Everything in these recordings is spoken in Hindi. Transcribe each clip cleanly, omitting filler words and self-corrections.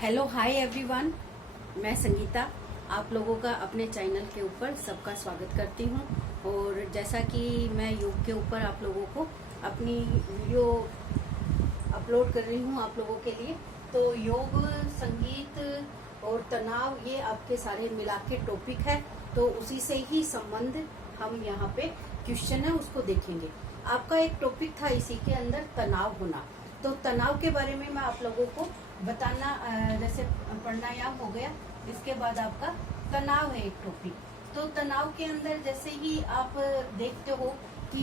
हेलो हाय एवरीवन, मैं संगीता आप लोगों का अपने चैनल के ऊपर सबका स्वागत करती हूँ। और जैसा कि मैं योग के ऊपर आप लोगों को अपनी वीडियो अपलोड कर रही हूँ आप लोगों के लिए, तो योग, संगीत और तनाव ये आपके सारे मिला के टॉपिक है, तो उसी से ही संबंध हम यहाँ पे क्वेश्चन है उसको देखेंगे। आपका एक टॉपिक था इसी के अंदर तनाव होना, तो तनाव के बारे में मैं आप लोगों को बताना, जैसे प्राणायाम हो गया, इसके बाद आपका तनाव है एक टॉपिक। तो तनाव के अंदर जैसे ही आप देखते हो कि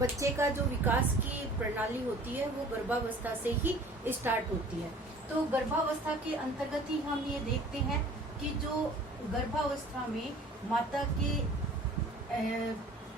बच्चे का जो विकास की प्रणाली होती है वो गर्भावस्था से ही स्टार्ट होती है। तो गर्भावस्था के अंतर्गत ही हम ये देखते हैं कि जो गर्भावस्था में माता के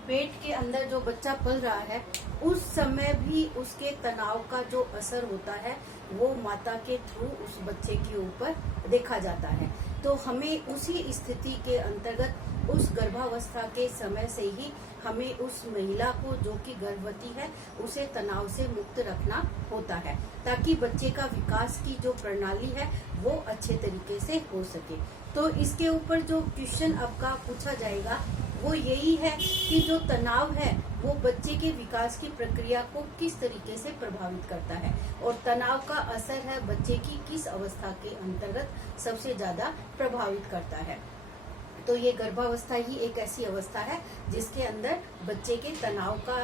पेट के अंदर जो बच्चा पल रहा है उस समय भी उसके तनाव का जो असर होता है वो माता के थ्रू उस बच्चे के ऊपर देखा जाता है। तो हमें उसी स्थिति के अंतर्गत उस गर्भावस्था के समय से ही हमें उस महिला को जो कि गर्भवती है उसे तनाव से मुक्त रखना होता है, ताकि बच्चे का विकास की जो प्रणाली है वो अच्छे तरीके से हो सके। तो इसके ऊपर जो क्वेश्चन आपका पूछा जाएगा वो यही है कि जो तनाव है वो बच्चे के विकास की प्रक्रिया को किस तरीके से प्रभावित करता है और तनाव का असर है बच्चे की किस अवस्था के अंतर्गत सबसे ज्यादा प्रभावित करता है। तो ये गर्भावस्था ही एक ऐसी अवस्था है जिसके अंदर बच्चे के तनाव का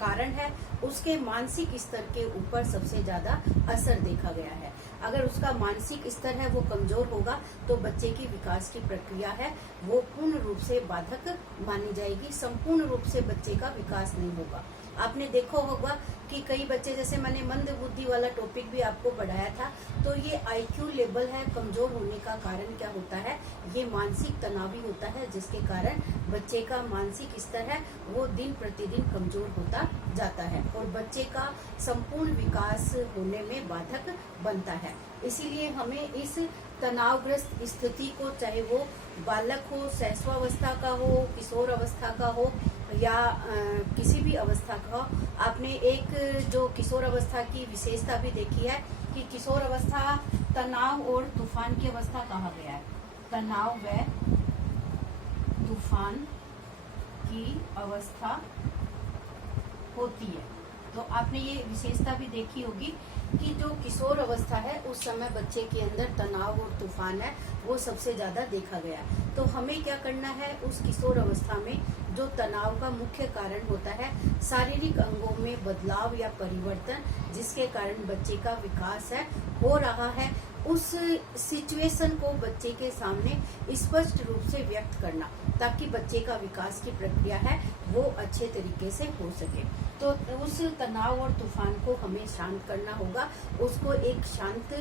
कारण है, उसके मानसिक स्तर के ऊपर सबसे ज्यादा असर देखा गया है। अगर उसका मानसिक स्तर है वो कमजोर होगा तो बच्चे की विकास की प्रक्रिया है वो पूर्ण रूप से बाधक मानी जाएगी, संपूर्ण रूप से बच्चे का विकास नहीं होगा। आपने देखा होगा कि कई बच्चे, जैसे मैंने मंद बुद्धि वाला टॉपिक भी आपको पढ़ाया था, तो ये आईक्यू लेवल है, कमजोर होने का कारण क्या होता है, ये मानसिक तनाव ही होता है, जिसके कारण बच्चे का मानसिक स्तर है वो दिन प्रतिदिन कमजोर होता जाता है और बच्चे का संपूर्ण विकास होने में बाधक बनता है। इसीलिए हमें इस तनावग्रस्त स्थिति को, चाहे वो बालक हो, शैशवावस्था का हो, किशोर अवस्था का हो या किसी भी अवस्था का हो, आपने एक जो किशोर अवस्था की विशेषता भी देखी है कि किशोर अवस्था तनाव और तूफान की अवस्था कहा गया है। तनाव व तूफान की अवस्था होती है। तो आपने ये विशेषता भी देखी होगी कि जो किशोर अवस्था है उस समय बच्चे के अंदर तनाव और तूफान है वो सबसे ज्यादा देखा गया। तो हमें क्या करना है, उस किशोर अवस्था में जो तनाव का मुख्य कारण होता है शारीरिक अंगों में बदलाव या परिवर्तन, जिसके कारण बच्चे का विकास है हो रहा है, उस सिचुएशन को बच्चे के सामने स्पष्ट रूप से व्यक्त करना, ताकि बच्चे का विकास की प्रक्रिया है वो अच्छे तरीके से हो सके। तो उस तनाव और तूफान को हमें शांत करना होगा, उसको एक शांत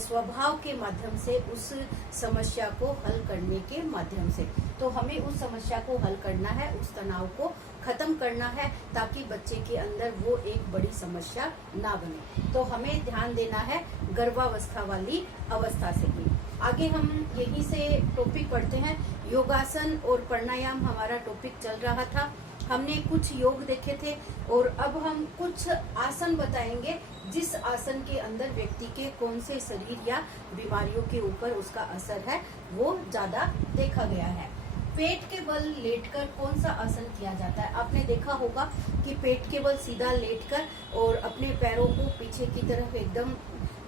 स्वभाव के माध्यम से, उस समस्या को हल करने के माध्यम से। तो हमें उस समस्या को हल करना है, उस तनाव को खत्म करना है, ताकि बच्चे के अंदर वो एक बड़ी समस्या ना बने। तो हमें ध्यान देना है गर्भावस्था वाली अवस्था से भी। आगे हम यहीं से टॉपिक पढ़ते हैं। योगासन और प्राणायाम हमारा टॉपिक चल रहा था, हमने कुछ योग देखे थे और अब हम कुछ आसन बताएंगे जिस आसन के अंदर व्यक्ति के कौन से शरीर या बीमारियों के ऊपर उसका असर है वो ज्यादा देखा गया है। पेट के बल लेटकर कौन सा आसन किया जाता है, आपने देखा होगा कि पेट के बल सीधा लेटकर और अपने पैरों को पीछे की तरफ एकदम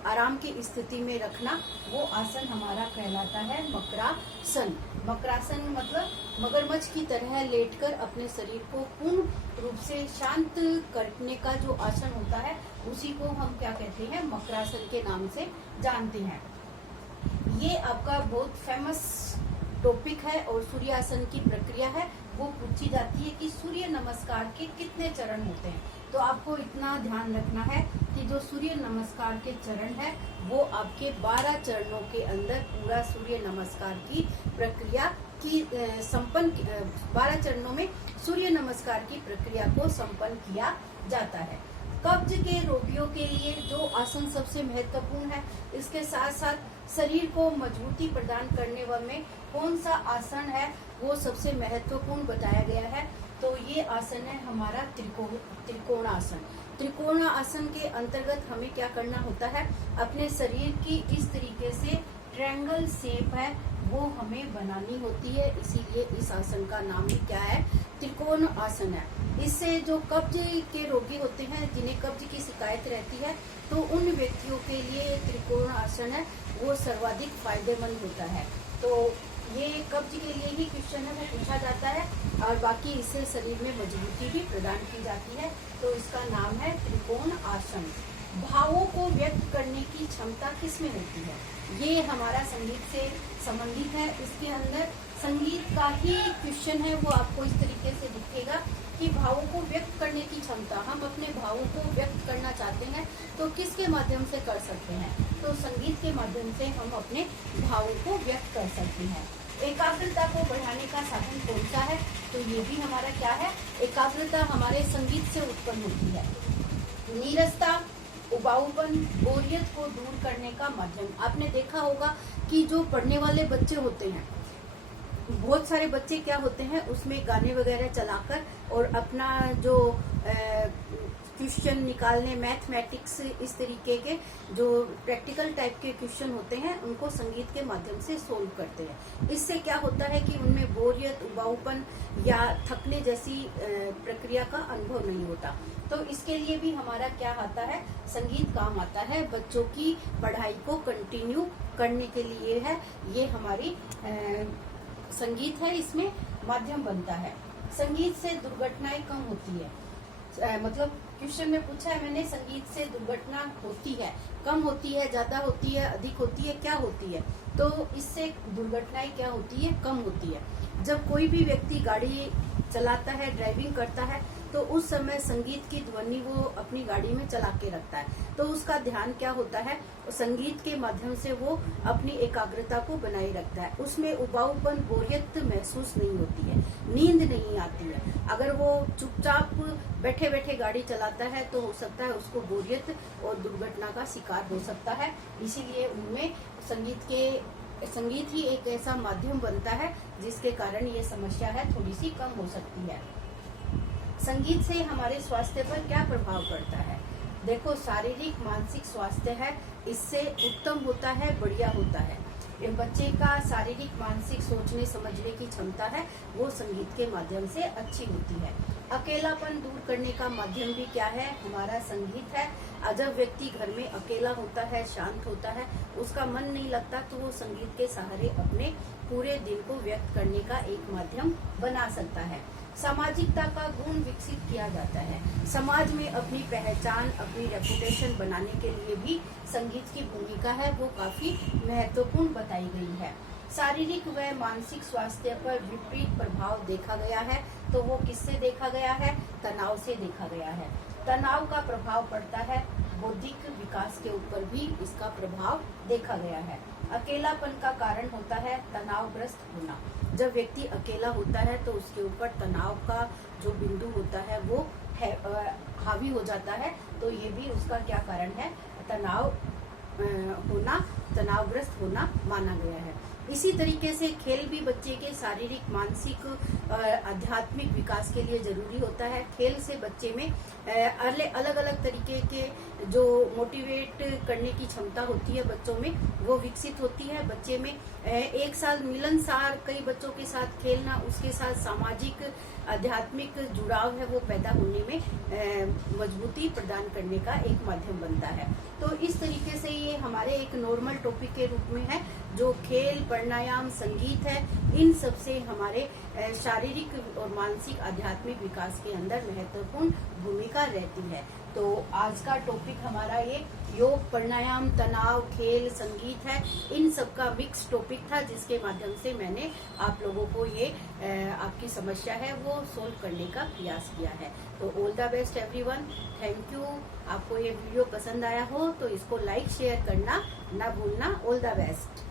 आराम की स्थिति में रखना, वो आसन हमारा कहलाता है मकरासन। मकरासन मतलब मगरमच्छ की तरह लेटकर अपने शरीर को पूर्ण रूप से शांत करने का जो आसन होता है उसी को हम क्या कहते हैं, मकरासन के नाम से जानते हैं। ये आपका बहुत फेमस टॉपिक है और सूर्यासन की प्रक्रिया है। वो पूछी जाती है कि सूर्य नमस्कार के कितने चरण होते हैं, तो आपको इतना ध्यान रखना है कि जो सूर्य नमस्कार के चरण है वो आपके 12 चरणों के अंदर पूरा सूर्य नमस्कार की प्रक्रिया की संपन्न 12 चरणों में सूर्य नमस्कार की प्रक्रिया को संपन्न किया जाता है। कब्ज के रोगियों के लिए जो आसन सबसे महत्वपूर्ण है, इसके साथ साथ शरीर को मजबूती प्रदान करने में कौन सा आसन है वो सबसे महत्वपूर्ण बताया गया है। तो ये आसन है हमारा त्रिकोणासन। त्रिकोण आसन के अंतर्गत हमें क्या करना होता है, अपने शरीर की इस तरीके से ट्रायंगल शेप है वो हमें बनानी होती है। इसीलिए इस आसन का नाम ही क्या है, त्रिकोण आसन है। इससे जो कब्ज के रोगी होते हैं, जिन्हें कब्ज की शिकायत रहती है, तो उन व्यक्तियों के लिए त्रिकोण आसन है वो सर्वाधिक फायदेमंद होता है। तो ये कब्ज के लिए ही क्वेश्चन में पूछा जाता है और बाकी इससे शरीर में मजबूती भी प्रदान की जाती है। तो इसका नाम है त्रिकोण आसन। भावों को व्यक्त करने की क्षमता किसमें होती है, ये हमारा संगीत से संबंधित है। इसके अंदर संगीत का ही क्वेश्चन है, वो आपको इस तरीके से दिखेगा कि भावों को व्यक्त करने की क्षमता, हम अपने भावों को व्यक्त करना चाहते हैं तो किसके माध्यम से कर सकते हैं, तो संगीत के माध्यम से हम अपने भावों को व्यक्त कर सकते हैं। एकाग्रता को बढ़ाने का साधन कौन सा है, तो ये भी हमारा क्या है, एकाग्रता हमारे संगीत से उत्पन्न होती है। नीरसता, उबाऊपन, बोरियत को दूर करने का माध्यम। आपने देखा होगा कि जो पढ़ने वाले बच्चे होते हैं, बहुत सारे बच्चे क्या होते हैं, उसमें गाने वगैरह चलाकर और अपना जो क्वेश्चन निकालने, मैथमेटिक्स, इस तरीके के जो प्रैक्टिकल टाइप के क्वेश्चन होते हैं उनको संगीत के माध्यम से सोल्व करते हैं। इससे क्या होता है कि उनमें बोरियत, उबाऊपन या थकने जैसी प्रक्रिया का अनुभव नहीं होता। तो इसके लिए भी हमारा क्या आता है, संगीत काम आता है। बच्चों की पढ़ाई को कंटिन्यू करने के लिए है, ये हमारी संगीत है, इसमें माध्यम बनता है। संगीत से दुर्घटनाएं कम होती है, मतलब क्वेश्चन में पूछा है मैंने, संगीत से दुर्घटना होती है, कम होती है, ज्यादा होती है, अधिक होती है, क्या होती है, तो इससे दुर्घटनाएं क्या होती है, कम होती है। जब कोई भी व्यक्ति गाड़ी चलाता है, ड्राइविंग करता है, तो उस समय संगीत की ध्वनि वो अपनी गाड़ी में चला के रखता है, तो उसका ध्यान क्या होता है, संगीत के माध्यम से वो अपनी एकाग्रता को बनाए रखता है। उसमें उबाऊपन, बोरियत महसूस नहीं होती है, नींद नहीं आती है। अगर वो चुपचाप बैठे बैठे गाड़ी चलाता है तो हो सकता है उसको बोरियत और दुर्घटना का शिकार हो सकता है। इसीलिए उनमें संगीत ही एक ऐसा माध्यम बनता है जिसके कारण ये समस्या है थोड़ी सी कम हो सकती है। संगीत से हमारे स्वास्थ्य पर क्या प्रभाव पड़ता है, देखो शारीरिक मानसिक स्वास्थ्य है, इससे उत्तम होता है, बढ़िया होता है। बच्चे का शारीरिक मानसिक सोचने समझने की क्षमता है वो संगीत के माध्यम से अच्छी होती है। अकेलापन दूर करने का माध्यम भी क्या है, हमारा संगीत है। जब व्यक्ति घर में अकेला होता है, शांत होता है, उसका मन नहीं लगता, तो वो संगीत के सहारे अपने पूरे दिन को व्यक्त करने का एक माध्यम बना सकता है। सामाजिकता का गुण विकसित किया जाता है, समाज में अपनी पहचान, अपनी रेपुटेशन बनाने के लिए भी संगीत की भूमिका है वो काफी महत्वपूर्ण बताई गई है। शारीरिक व मानसिक स्वास्थ्य पर विपरीत प्रभाव देखा गया है, तो वो किससे देखा गया है, तनाव से देखा गया है। तनाव का प्रभाव पड़ता है बौद्धिक विकास के ऊपर भी इसका प्रभाव देखा गया है। अकेलापन का कारण होता है तनावग्रस्त होना। जब व्यक्ति अकेला होता है तो उसके ऊपर तनाव का जो बिंदु होता है वो हावी हो जाता है, तो ये भी उसका क्या कारण है, तनाव होना, तनावग्रस्त होना माना गया है। इसी तरीके से खेल भी बच्चे के शारीरिक, मानसिक और आध्यात्मिक विकास के लिए जरूरी होता है। खेल से बच्चे में अलग अलग तरीके के जो मोटिवेट करने की क्षमता होती है बच्चों में वो विकसित होती है। बच्चे में एक साथ मिलनसार कई बच्चों के साथ खेलना, उसके साथ सामाजिक आध्यात्मिक जुड़ाव है वो पैदा होने में मजबूती प्रदान करने का एक माध्यम बनता है। तो इस तरीके से ये हमारे एक नॉर्मल टॉपिक के रूप में है, जो खेल, प्राणायाम, संगीत है, इन सब से हमारे शारीरिक और मानसिक आध्यात्मिक विकास के अंदर महत्वपूर्ण भूमिका रहती है। तो आज का टॉपिक हमारा ये योग, प्राणायाम, तनाव, खेल, संगीत है, इन सब का मिक्स टॉपिक था, जिसके माध्यम से मैंने आप लोगों को ये आपकी समस्या है वो सोल्व करने का प्रयास किया है। तो all the best everyone, thank you. आपको ये वीडियो पसंद आया हो तो इसको लाइक शेयर करना ना भूलना। All the best.